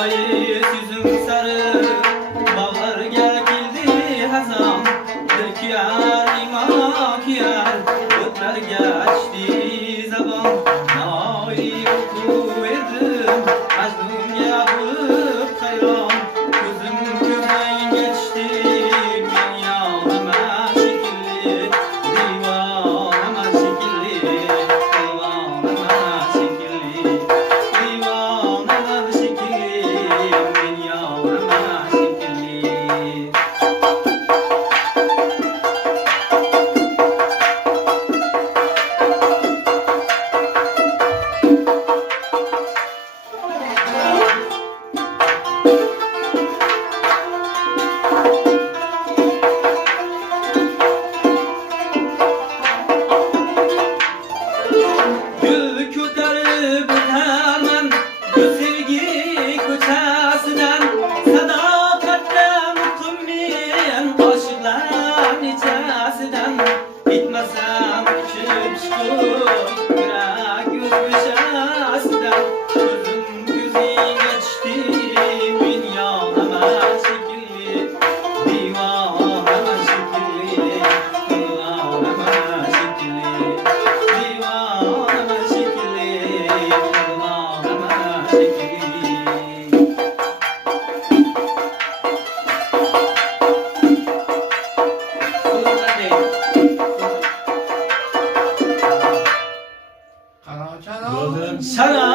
Bayı süzüm sarı bağlarga keldi hazan dil kuyar ima kuyar o'tlarga tushdi zabon navoiy o'qiverdim majnunga bo'lib hayron ko'zim ko'zlayga tushdi men yonaman shekilli divonaman shekilli divonaman shekilli divonaman shekilli men yonaman shekilli. Gül ko'tarib o'taman bu sevgi ko'chasidan sadoqatdan muqimmen oshiqlar nechasidan bitmasam uchib chiqib yurak go'shasidan ko'zim ko'zingga tushdi men yonaman shekilli divonaman shekilli divonaman shekilli divonaman shekilli divonaman shekilli. Qaro Sana